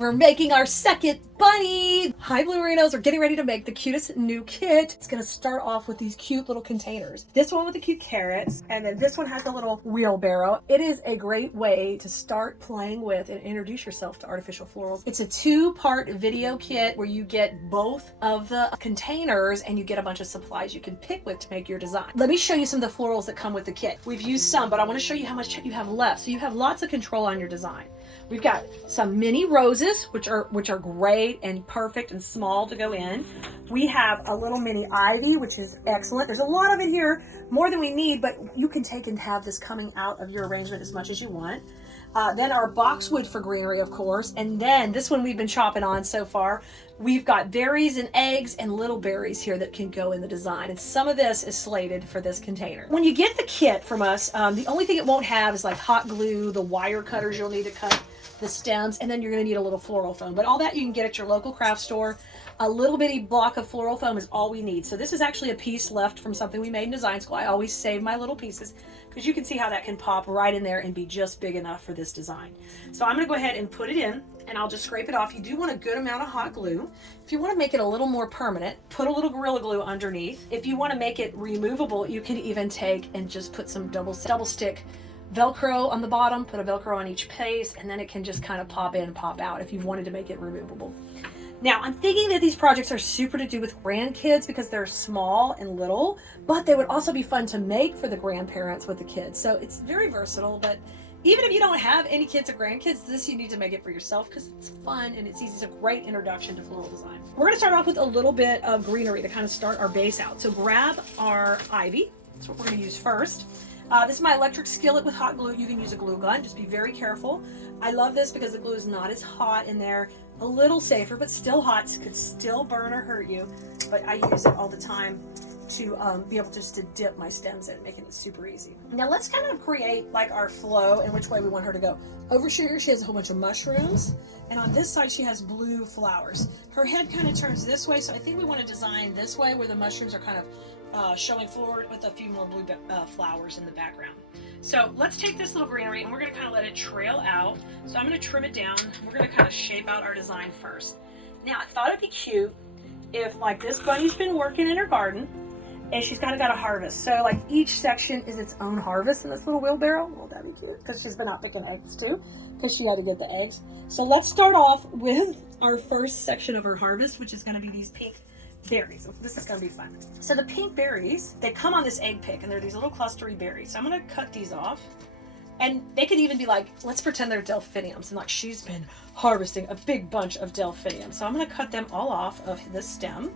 We're making our second bunny. Hi Bluerinos, we're getting ready to make the cutest new kit. It's gonna start off with these cute little containers. This one with the cute carrots, and then this one has the little wheelbarrow. It is a great way to start playing with and introduce yourself to artificial florals. It's a 2-part video kit where you get both of the containers and you get a bunch of supplies you can pick with to make your design. Let me show you some of the florals that come with the kit. We've used some, but I wanna show you how much you have left. So you have lots of control on your design. We've got some mini roses, which are great and perfect and small to go in. We have a little mini ivy, which is excellent. There's a lot of it here, more than we need, but you can take and have this coming out of your arrangement as much as you want. Then our boxwood for greenery, of course. And then this one we've been chopping on so far. We've got berries and eggs and little berries here that can go in the design. And some of this is slated for this container. When you get the kit from us, the only thing it won't have is like hot glue, the wire cutters you'll need to cut the stems, and then you're going to need a little floral foam. But all that you can get at your local craft store. A little bitty block of floral foam is all we need. So this is actually a piece left from something we made in design school. I always save my little pieces because you can see how that can pop right in there and be just big enough for this design. So I'm going to go ahead and put it in, and I'll just scrape it off. You do want a good amount of hot glue. If you want to make it a little more permanent, put a little Gorilla Glue underneath. If you want to make it removable, you can even take and just put some double stick Velcro on the bottom, put a Velcro on each piece, and then it can just kind of pop in and pop out if you wanted to make it removable. Now, I'm thinking that these projects are super to do with grandkids because they're small and little, but they would also be fun to make for the grandparents with the kids. So it's very versatile, but even if you don't have any kids or grandkids, this you need to make it for yourself because it's fun and it's easy. It's a great introduction to floral design. We're going to start off with a little bit of greenery to kind of start our base out. So grab our ivy. That's what we're going to use first. This is my electric skillet with hot glue. You can use a glue gun, just be very careful. I love this because the glue is not as hot in there, a little safer, but still hot, so it could still burn or hurt you. But I use it all the time to be able just to dip my stems in, making it super easy. Now let's kind of create like our flow and which way we want her to go. Over here, she has a whole bunch of mushrooms, and on this side, she has blue flowers. Her head kind of turns this way, so I think we want to design this way where the mushrooms are kind of showing forward with a few more blue flowers in the background. So let's take this little greenery and we're going to kind of let it trail out. So I'm going to trim it down. We're going to kind of shape out our design first. Now I thought it'd be cute if like this bunny's been working in her garden and she's kind of got a harvest. So like each section is its own harvest in this little wheelbarrow. Well, that'd be cute because she's been out picking eggs too because she had to get the eggs. So let's start off with our first section of her harvest, which is going to be these pink berries. This is going to be fun. So the pink berries, they come on this egg pick and they're these little clustery berries. So I'm going to cut these off, and they could even be like, let's pretend they're delphiniums, and like she's been harvesting a big bunch of delphiniums. So I'm going to cut them all off of this stem,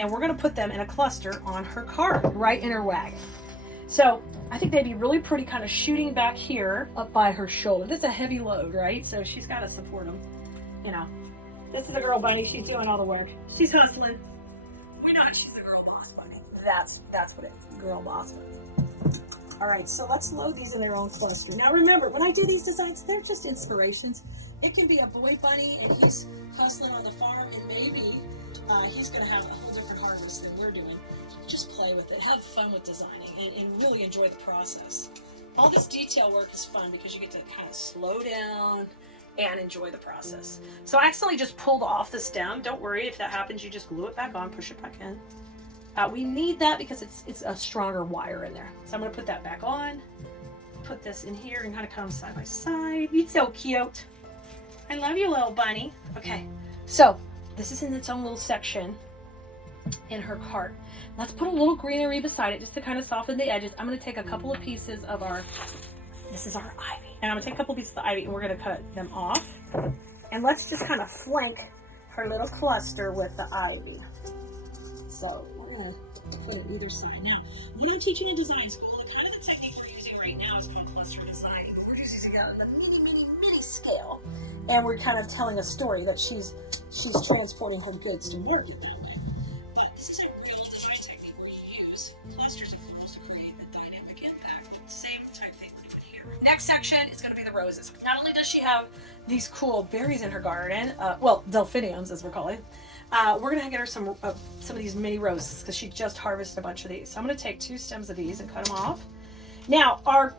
and we're going to put them in a cluster on her cart right in her wagon. So I think they'd be really pretty kind of shooting back here up by her shoulder. This is a heavy load, right? So she's got to support them, you know. This is a girl bunny. She's doing all the work. She's hustling. We know she's a girl boss bunny. That's what it is. Girl boss bunny. All right, so let's load these in their own cluster. Now remember, when I do these designs, they're just inspirations. It can be a boy bunny and he's hustling on the farm, and maybe he's going to have a whole different harvest than we're doing. Just play with it. Have fun with designing and really enjoy the process. All this detail work is fun because you get to kind of slow down and enjoy the process. So I accidentally just pulled off the stem. Don't worry if that happens. You just glue it back on, push it back in. We need that because it's a stronger wire in there. So I'm going to put that back on. Put this in here and kind of come side by side. You're so cute. I love you, little bunny. Okay, so this is in its own little section in her cart. Let's put a little greenery beside it just to kind of soften the edges. I'm going to take a couple of pieces of this is our ivy. And I'm going to take a couple pieces of the ivy and we're going to cut them off. And let's just kind of flank her little cluster with the ivy. So we're going to put it either side. Now, when I'm teaching in design school, the kind of the technique we're using right now is called cluster designing. But we're using it on the mini scale. And we're kind of telling a story that she's transporting her goods to market that way. But this is a real design technique where you use clusters of florals to create a dynamic impact. Same type thing we're doing here. Next section is going to be the roses. Not only does she have these cool berries in her garden, well, delphiniums as we're calling it, we're going to get her some of these mini roses because she just harvested a bunch of these. So I'm going to take 2 stems of these and cut them off. Now, our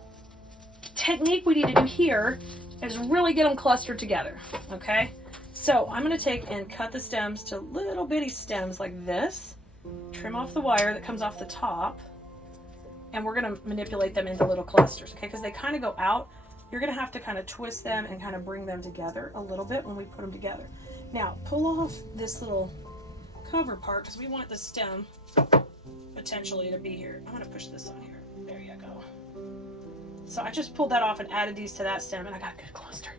technique we need to do here is really get them clustered together, okay? So I'm going to take and cut the stems to little bitty stems like this. Trim off the wire that comes off the top. And we're going to manipulate them into little clusters, okay? Because they kind of go out. You're going to have to kind of twist them and kind of bring them together a little bit when we put them together. Now, pull off this little cover part because we want the stem potentially to be here. I'm going to push this on here. There you go. So I just pulled that off and added these to that stem, and I got a good cluster.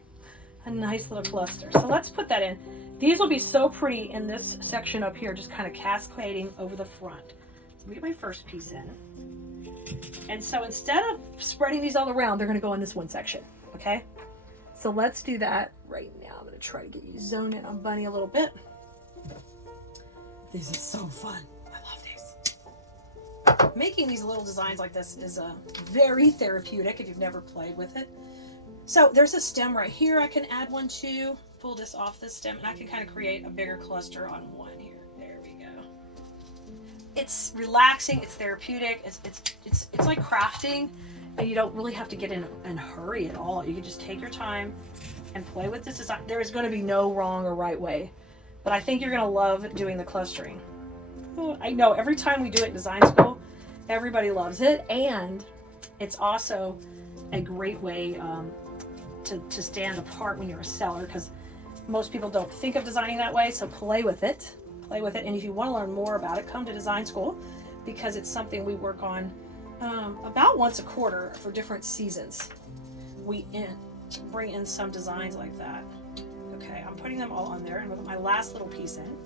A nice little cluster. So let's put that in. These will be so pretty in this section up here, just kind of cascading over the front. So let me get my first piece in. And so instead of spreading these all around, they're going to go in this one section, okay? So let's do that right now. I'm going to try to get you zoned in on Bunny a little bit. This is so fun. I love these. Making these little designs like this is very therapeutic if you've never played with it. So there's a stem right here I can add one to. Pull this off this stem, and I can kind of create a bigger cluster on one here. There we go. It's relaxing, it's therapeutic, it's like crafting, and you don't really have to get in and hurry at all. You can just take your time and play with this design. There is going to be no wrong or right way, but I think you're going to love doing the clustering. I know every time we do it in design school, everybody loves it, and it's also a great way to stand apart when you're a seller, because most people don't think of designing that way. So play with it, and if you want to learn more about it, come to design school, because it's something we work on about once a quarter for different seasons. We bring in some designs like that. Okay, I'm putting them all on there, and with my last little piece in.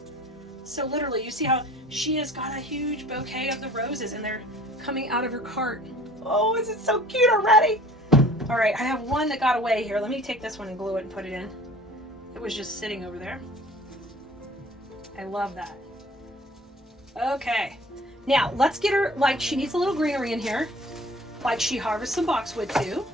So literally, you see how she has got a huge bouquet of the roses, and they're coming out of her cart. Oh, is it so cute already? All right, I have one that got away here. Let me take this one and glue it and put it in. It was just sitting over there. I love that. Okay, now let's get her, like, she needs a little greenery in here, like she harvests some boxwood too.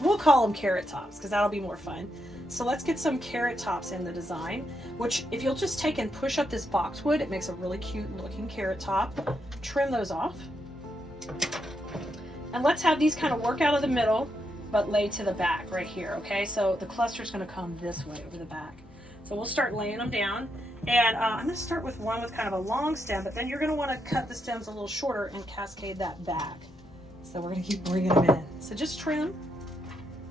We'll call them carrot tops because that'll be more fun. So let's get some carrot tops in the design, which if you'll just take and push up this boxwood, it makes a really cute looking carrot top. Trim those off. And let's have these kind of work out of the middle, but lay to the back right here, okay? So the cluster is going to come this way over the back. So we'll start laying them down. And I'm going to start with one with kind of a long stem, but then you're going to want to cut the stems a little shorter and cascade that back. So we're going to keep bringing them in. So just trim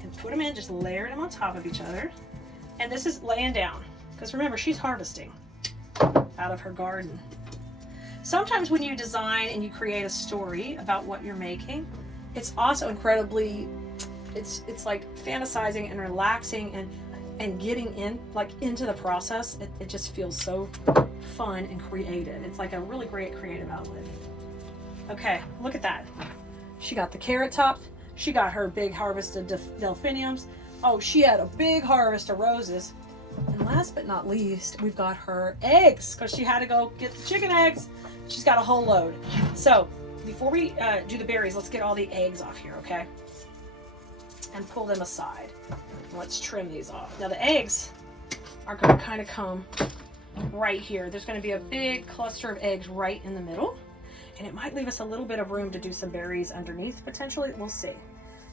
and put them in, just layer them on top of each other. And this is laying down, because remember, she's harvesting out of her garden. Sometimes when you design and you create a story about what you're making, it's also incredibly, it's like fantasizing and relaxing and getting into the process. It just feels so fun and creative. It's like a really great creative outlet. Okay, look at that. She got the carrot tops. She got her big harvest of delphiniums. Oh, she had a big harvest of roses. And last but not least, we've got her eggs, because she had to go get the chicken eggs. She's got a whole load. So before we do the berries, let's get all the eggs off here, okay? And pull them aside. Let's trim these off. Now the eggs are going to kind of come right here. There's going to be a big cluster of eggs right in the middle, and it might leave us a little bit of room to do some berries underneath potentially. We'll see.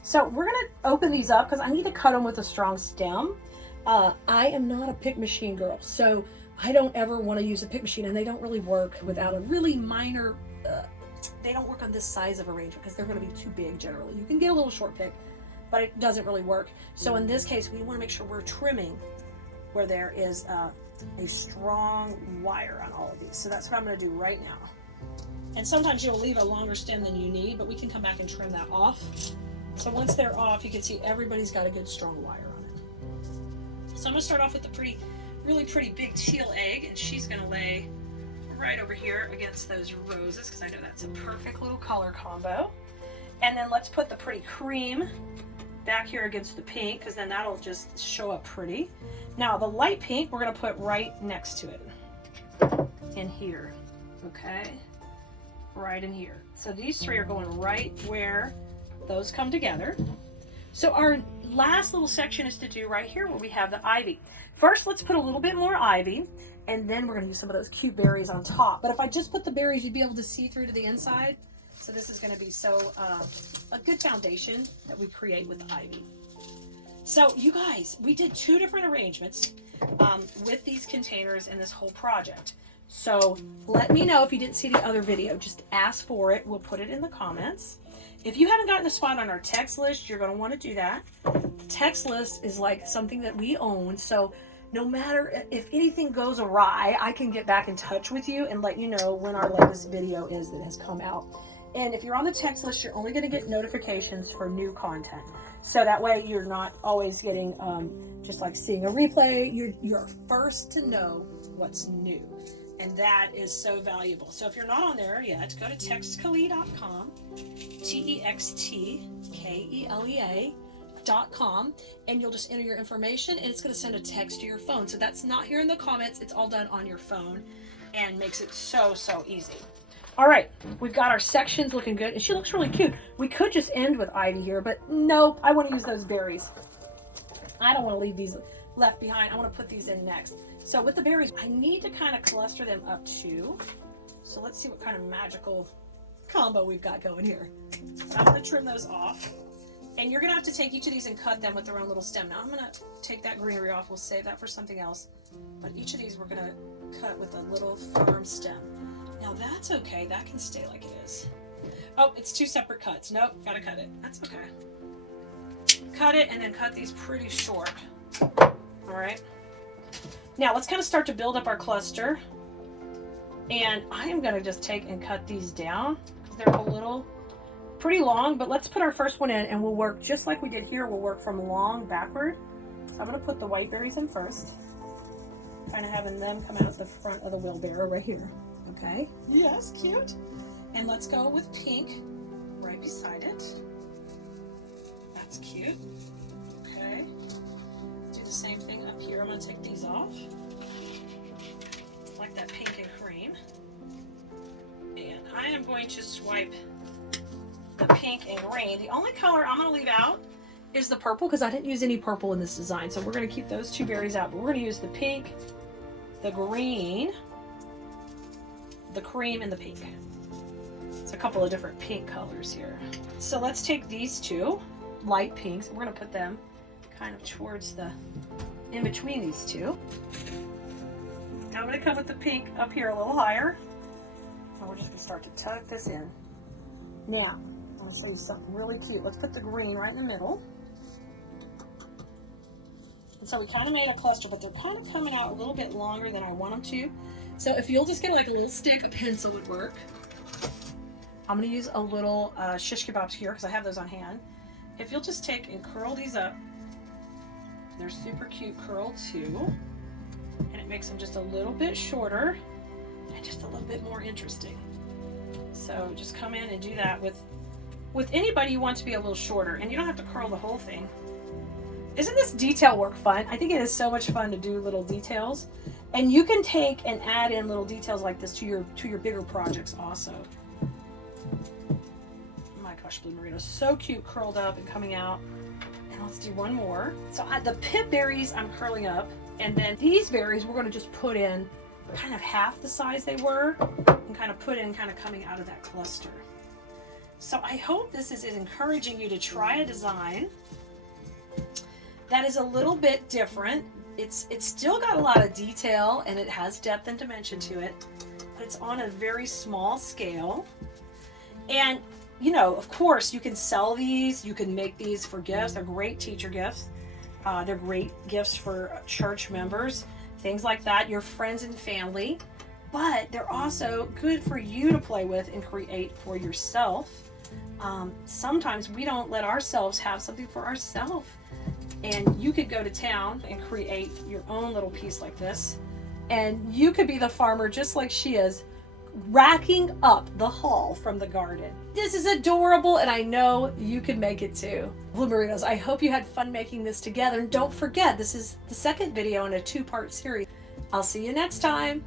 So we're going to open these up because I need to cut them with a strong stem. I am not a pick machine girl, so I don't ever want to use a pick machine, and they don't really work without a really minor, they don't work on this size of arrangement because they're going to be too big generally. You can get a little short pick, but it doesn't really work. So in this case, we want to make sure we're trimming where there is a strong wire on all of these. So that's what I'm going to do right now. And sometimes you'll leave a longer stem than you need, but we can come back and trim that off. So once they're off, you can see everybody's got a good strong wire on it. So I'm going to start off with the really pretty big teal egg, and she's going to lay right over here against those roses because I know that's a perfect little color combo. And then let's put the pretty cream back here against the pink, because then that'll just show up pretty. Now the light pink we're going to put right next to it in here, okay? Right in here. So these three are going right where those come together. So our last little section is to do right here where we have the ivy. First, let's put a little bit more ivy, and then we're going to use some of those cute berries on top. But if I just put the berries, you'd be able to see through to the inside. So this is going to be a good foundation that we create with the ivy. So you guys, we did two different arrangements. with these containers and this whole project. So let me know if you didn't see the other video. Just ask for it. We'll put it in the comments. If you haven't gotten a spot on our text list, you're going to want to do that. The text list is like something that we own. So no matter if anything goes awry, I can get back in touch with you and let you know when our latest video is that has come out. And if you're on the text list, you're only going to get notifications for new content. So that way you're not always getting just like seeing a replay. You're first to know what's new. And that is so valuable. So if you're not on there yet, go to textkelea.com, textkelea.com, and you'll just enter your information and it's going to send a text to your phone. So that's not here in the comments. It's all done on your phone and makes it so easy. All right, we've got our sections looking good, and she looks really cute. We could just end with Ivy here, but nope, I want to use those berries. I don't want to leave these left behind. I want to put these in next. So with the berries, I need to kind of cluster them up too. So let's see what kind of magical combo we've got going here. So I'm going to trim those off. And you're going to have to take each of these and cut them with their own little stem. Now I'm going to take that greenery off. We'll save that for something else. But each of these we're going to cut with a little firm stem. Now that's okay. That can stay like it is. Oh, it's two separate cuts. Nope, got to cut it. That's okay. Cut it and then cut these pretty short. All right. Now let's kind of start to build up our cluster. And I am going to just take and cut these down because they're a little pretty long, but let's put our first one in and we'll work just like we did here. We'll work from long backward. So I'm going to put the white berries in first, kind of having them come out the front of the wheelbarrow right here. Okay. Yes, cute. And let's go with pink right beside it. That's cute. Okay. Do the same thing up here. I'm going to take these off. Like that pink and cream. And I am going to swipe the pink and green. The only color I'm going to leave out is the purple because I didn't use any purple in this design. So we're going to keep those two berries out. But we're going to use the pink, the green, the cream, and the pink. It's a couple of different pink colors here. So let's take these two light pinks. We're going to put them kind of towards the, in between these two. Now I'm going to come with the pink up here a little higher. And we're just going to start to tuck this in. Now, I'll show you something really cute. Let's put the green right in the middle. And so we kind of made a cluster, but they're kind of coming out a little bit longer than I want them to. So if you'll just get like a little stick, a pencil would work. I'm going to use a little shish kebabs here because I have those on hand. If you'll just take and curl these up, they're super cute curled too. And it makes them just a little bit shorter and just a little bit more interesting. So just come in and do that with anybody you want to be a little shorter, and you don't have to curl the whole thing. Isn't this detail work fun? I think it is so much fun to do little details, and you can take and add in little details like this to your bigger projects also. Oh my gosh, blue merino, so cute, curled up and coming out. And let's do one more. So the pip berries I'm curling up, and then these berries we're going to just put in kind of half the size they were and kind of put in kind of coming out of that cluster. So I hope this is encouraging you to try a design that is a little bit different. It's still got a lot of detail and it has depth and dimension to it, but it's on a very small scale. And you know, of course, you can sell these, you can make these for gifts. They're great teacher gifts. They're great gifts for church members, things like that, your friends and family. But they're also good for you to play with and create for yourself. Sometimes we don't let ourselves have something for ourselves. And you could go to town and create your own little piece like this. And you could be the farmer just like she is, racking up the haul from the garden. This is adorable, and I know you can make it too. Blue Merinos, I hope you had fun making this together. And don't forget, this is the second video in a two-part series. I'll see you next time.